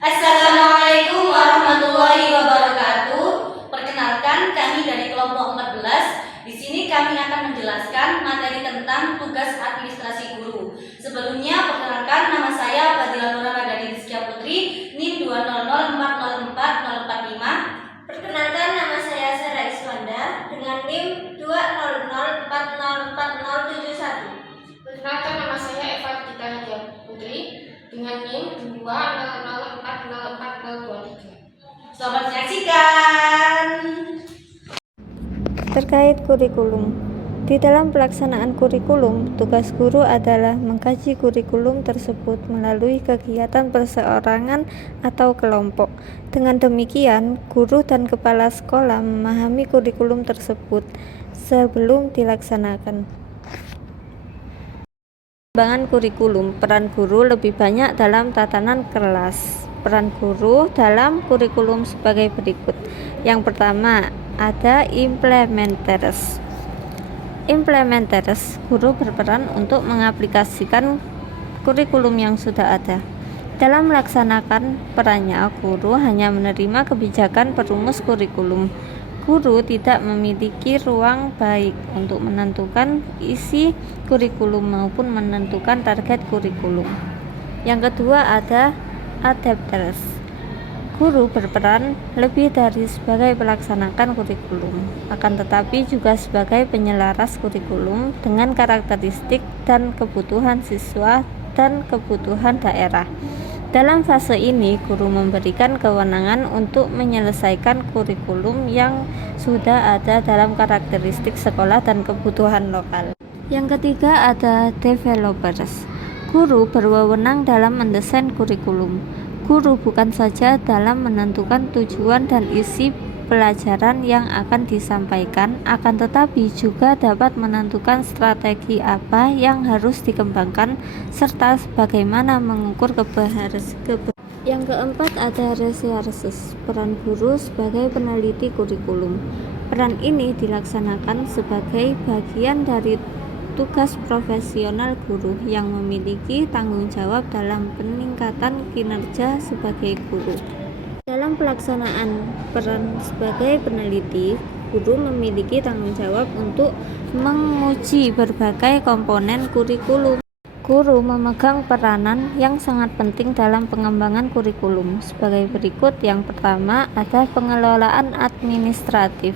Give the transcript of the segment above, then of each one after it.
Assalamualaikum warahmatullahi wabarakatuh. Perkenalkan, kami dari kelompok 14. Di sini kami akan menjelaskan materi tentang tugas administrasi guru. Sebelumnya, perkenalkan, nama saya Fadila Nur Ramadhani Rizkia Putri, NIM 200404045. Perkenalkan, nama saya Sarah Iswanda dengan NIM 200404071. Perkenalkan, nama saya Eva Gita Nadia Putri dengan NIM 200404023. Selamat menyaksikan. Terkait kurikulum, di dalam pelaksanaan kurikulum, tugas guru adalah mengkaji kurikulum tersebut melalui kegiatan perseorangan atau kelompok. Dengan demikian, guru dan kepala sekolah memahami kurikulum tersebut sebelum dilaksanakan. Pengembangan kurikulum, peran guru lebih banyak dalam tatanan kelas. Peran guru dalam kurikulum sebagai berikut. Yang pertama, ada implementers. Guru berperan untuk mengaplikasikan kurikulum yang sudah ada. Dalam melaksanakan perannya, guru hanya menerima kebijakan perumus kurikulum. Guru tidak memiliki ruang baik untuk menentukan isi kurikulum maupun menentukan target kurikulum. Yang kedua, ada adapters. Guru berperan lebih dari sebagai pelaksanakan kurikulum, akan tetapi juga sebagai penyelaras kurikulum dengan karakteristik dan kebutuhan siswa dan kebutuhan daerah. Dalam fase ini, guru memberikan kewenangan untuk menyelesaikan kurikulum yang sudah ada dalam karakteristik sekolah dan kebutuhan lokal. Yang ketiga, ada developers. Guru berwenang dalam mendesain kurikulum. Guru bukan saja dalam menentukan tujuan dan isi pelajaran yang akan disampaikan, akan tetapi juga dapat menentukan strategi apa yang harus dikembangkan serta bagaimana mengukur keberhasilan. Yang keempat, ada researchers. Peran guru sebagai peneliti kurikulum. Peran ini dilaksanakan sebagai bagian dari tugas profesional guru yang memiliki tanggung jawab dalam peningkatan kinerja sebagai guru. Dalam pelaksanaan peran sebagai peneliti, guru memiliki tanggung jawab untuk menguji berbagai komponen kurikulum. Guru memegang peranan yang sangat penting dalam pengembangan kurikulum. Sebagai berikut, yang pertama ada pengelolaan administratif.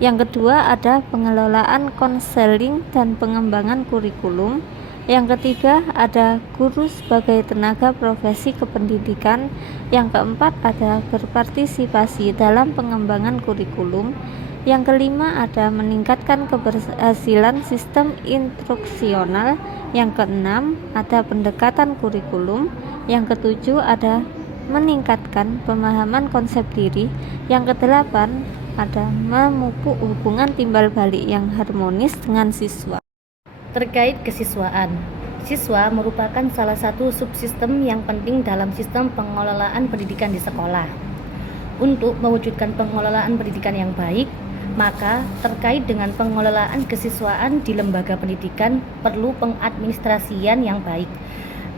Yang kedua ada pengelolaan konseling dan pengembangan kurikulum. Yang ketiga ada guru sebagai tenaga profesi kependidikan. Yang keempat ada berpartisipasi dalam pengembangan kurikulum. Yang kelima ada meningkatkan keberhasilan sistem instruksional. Yang keenam ada pendekatan kurikulum. Yang ketujuh ada meningkatkan pemahaman konsep diri. Yang kedelapan ada memupuk hubungan timbal balik yang harmonis dengan siswa. Terkait kesiswaan, siswa merupakan salah satu subsistem yang penting dalam sistem pengelolaan pendidikan di sekolah. Untuk mewujudkan pengelolaan pendidikan yang baik, maka terkait dengan pengelolaan kesiswaan di lembaga pendidikan perlu pengadministrasian yang baik.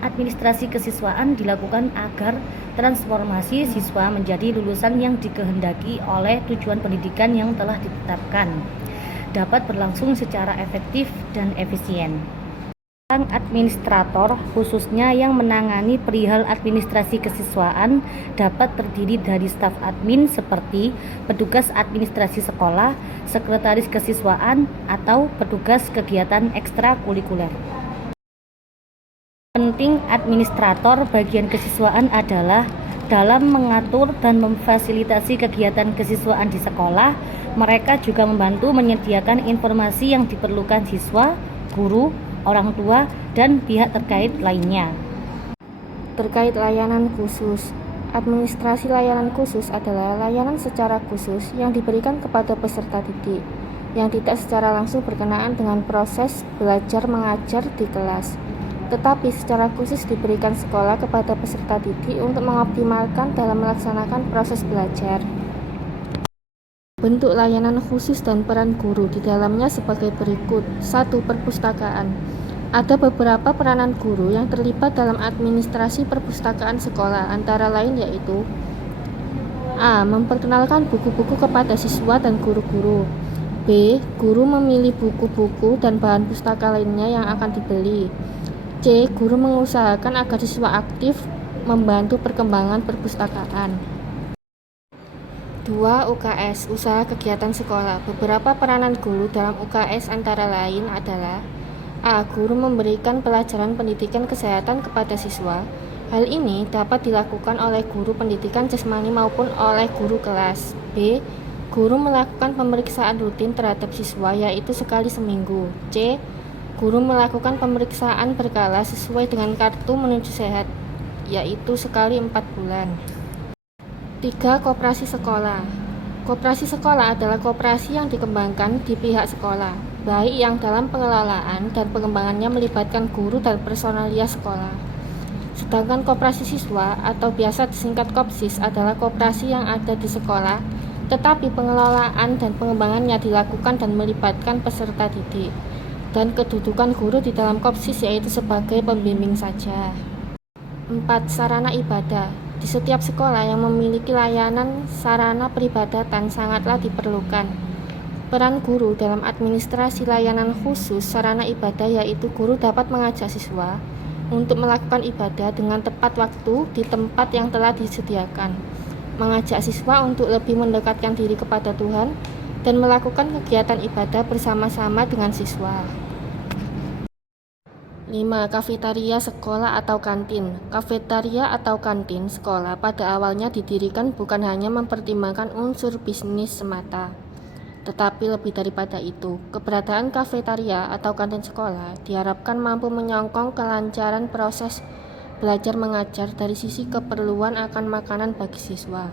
Administrasi kesiswaan dilakukan agar transformasi siswa menjadi lulusan yang dikehendaki oleh tujuan pendidikan yang telah ditetapkan dapat berlangsung secara efektif dan efisien. Sang administrator, khususnya yang menangani perihal administrasi kesiswaan, dapat terdiri dari staf admin seperti petugas administrasi sekolah, sekretaris kesiswaan, atau petugas kegiatan ekstrakurikuler. Penting administrator bagian kesiswaan adalah dalam mengatur dan memfasilitasi kegiatan kesiswaan di sekolah. Mereka juga membantu menyediakan informasi yang diperlukan siswa, guru, orang tua, dan pihak terkait lainnya. Terkait layanan khusus, administrasi layanan khusus adalah layanan secara khusus yang diberikan kepada peserta didik yang tidak secara langsung berkenaan dengan proses belajar mengajar di kelas, tetapi secara khusus diberikan sekolah kepada peserta didik untuk mengoptimalkan dalam melaksanakan proses belajar. Bentuk layanan khusus dan peran guru di dalamnya sebagai berikut. 1. Perpustakaan. Ada beberapa peranan guru yang terlibat dalam administrasi perpustakaan sekolah, antara lain yaitu A. Memperkenalkan buku-buku kepada siswa dan guru-guru. B. Guru memilih buku-buku dan bahan pustaka lainnya yang akan dibeli. C. Guru mengusahakan agar siswa aktif membantu perkembangan perpustakaan. 2. UKS, usaha kegiatan sekolah. Beberapa peranan guru dalam UKS antara lain adalah A. Guru memberikan pelajaran pendidikan kesehatan kepada siswa. Hal ini dapat dilakukan oleh guru pendidikan jasmani maupun oleh guru kelas. B. Guru melakukan pemeriksaan rutin terhadap siswa, yaitu sekali seminggu. C. Guru melakukan pemeriksaan berkala sesuai dengan kartu menuju sehat, yaitu sekali 4 bulan. 3. Koperasi sekolah. Koperasi sekolah adalah koperasi yang dikembangkan di pihak sekolah, baik yang dalam pengelolaan dan pengembangannya melibatkan guru dan personalia sekolah. Sedangkan koperasi siswa atau biasa disingkat Kopsis adalah koperasi yang ada di sekolah, tetapi pengelolaan dan pengembangannya dilakukan dan melibatkan peserta didik. Dan kedudukan guru di dalam Kopsis yaitu sebagai pembimbing saja. 4. Sarana ibadah. Di setiap sekolah yang memiliki layanan sarana peribadatan sangatlah diperlukan. Peran guru dalam administrasi layanan khusus sarana ibadah yaitu guru dapat mengajak siswa untuk melakukan ibadah dengan tepat waktu di tempat yang telah disediakan, mengajak siswa untuk lebih mendekatkan diri kepada Tuhan, dan melakukan kegiatan ibadah bersama-sama dengan siswa. 5. Kafetaria sekolah atau kantin. Kafetaria atau kantin sekolah pada awalnya didirikan bukan hanya mempertimbangkan unsur bisnis semata, tetapi lebih daripada itu. Keberadaan kafetaria atau kantin sekolah diharapkan mampu menyokong kelancaran proses belajar mengajar dari sisi keperluan akan makanan bagi siswa.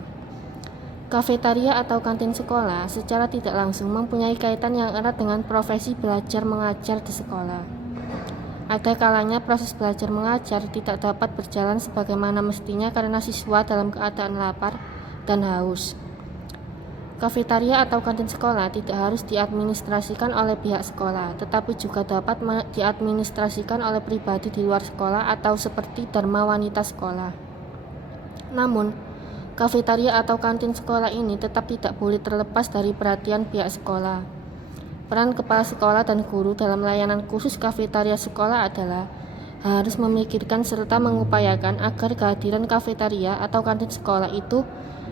Kafetaria atau kantin sekolah secara tidak langsung mempunyai kaitan yang erat dengan profesi belajar mengajar di sekolah. Ada kalanya proses belajar mengajar tidak dapat berjalan sebagaimana mestinya karena siswa dalam keadaan lapar dan haus. Kafetaria atau kantin sekolah tidak harus diadministrasikan oleh pihak sekolah, tetapi juga dapat diadministrasikan oleh pribadi di luar sekolah atau seperti dharma wanita sekolah. Namun, kafetaria atau kantin sekolah ini tetap tidak boleh terlepas dari perhatian pihak sekolah. Peran kepala sekolah dan guru dalam layanan khusus kafetaria sekolah adalah harus memikirkan serta mengupayakan agar kehadiran kafetaria atau kantin sekolah itu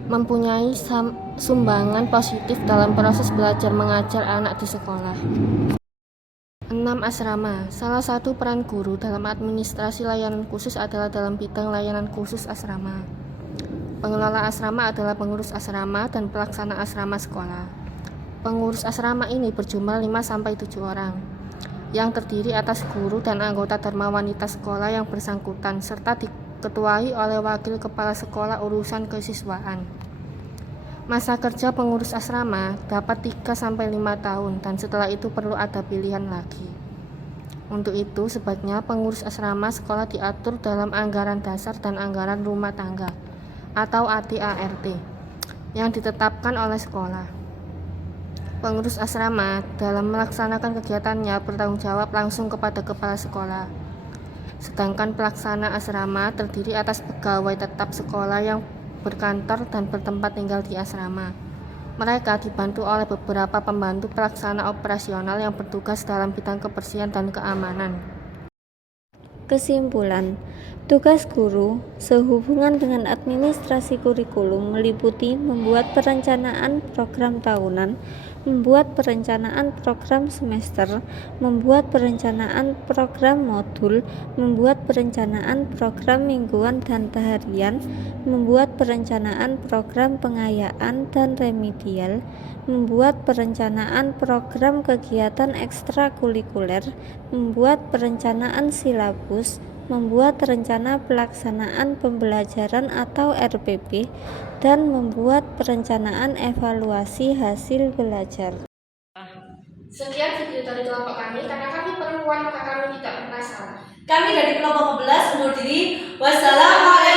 mempunyai sumbangan positif dalam proses belajar mengajar anak di sekolah. 6. Asrama. Salah satu peran guru dalam administrasi layanan khusus adalah dalam bidang layanan khusus asrama. Pengelola asrama adalah pengurus asrama dan pelaksana asrama sekolah. Pengurus asrama ini berjumlah 5-7 orang, yang terdiri atas guru dan anggota dharma wanita sekolah yang bersangkutan, serta diketuai oleh wakil kepala sekolah urusan kesiswaan. Masa kerja pengurus asrama dapat 3-5 tahun, dan setelah itu perlu ada pilihan lagi. Untuk itu, sebaiknya pengurus asrama sekolah diatur dalam anggaran dasar dan anggaran rumah tangga, atau ADART, yang ditetapkan oleh sekolah. Pengurus asrama dalam melaksanakan kegiatannya bertanggung jawab langsung kepada kepala sekolah. Sedangkan pelaksana asrama terdiri atas pegawai tetap sekolah yang berkantor dan bertempat tinggal di asrama. Mereka dibantu oleh beberapa pembantu pelaksana operasional yang bertugas dalam bidang kebersihan dan keamanan. Kesimpulan, tugas guru sehubungan dengan administrasi kurikulum meliputi membuat perencanaan program tahunan, membuat perencanaan program semester, membuat perencanaan program modul, membuat perencanaan program mingguan dan harian, membuat perencanaan program pengayaan dan remedial, membuat perencanaan program kegiatan ekstrakurikuler, membuat perencanaan silabus, membuat rencana pelaksanaan pembelajaran atau RPP, dan membuat perencanaan evaluasi hasil belajar. Sekian video dari kelompok kami, karena kami perempuan maka kami tidak pernah salah. Kami dari kelompok 14 undur diri. Wassalamualaikum.